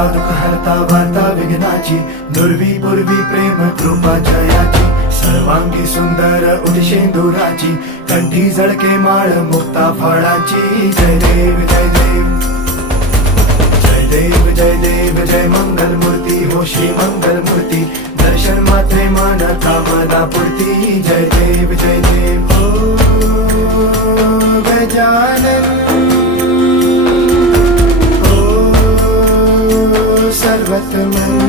हरता दुःख हरता वार्ता विघ्नाची, दुर्वी पूर्वी प्रेम कृपा जयाची, सर्वांगी सुंदर उदिशेंदुराची, कंठी झळके माळ मुक्ता फळाची. जय देव जय देव जय देव जय देव जय मंगल मूर्ती हो श्री मंगल मूर्ती, दर्शन मात्रे मन कामना पूर्ती. जय देव जय देव हो गजानन हो सर्वतमन.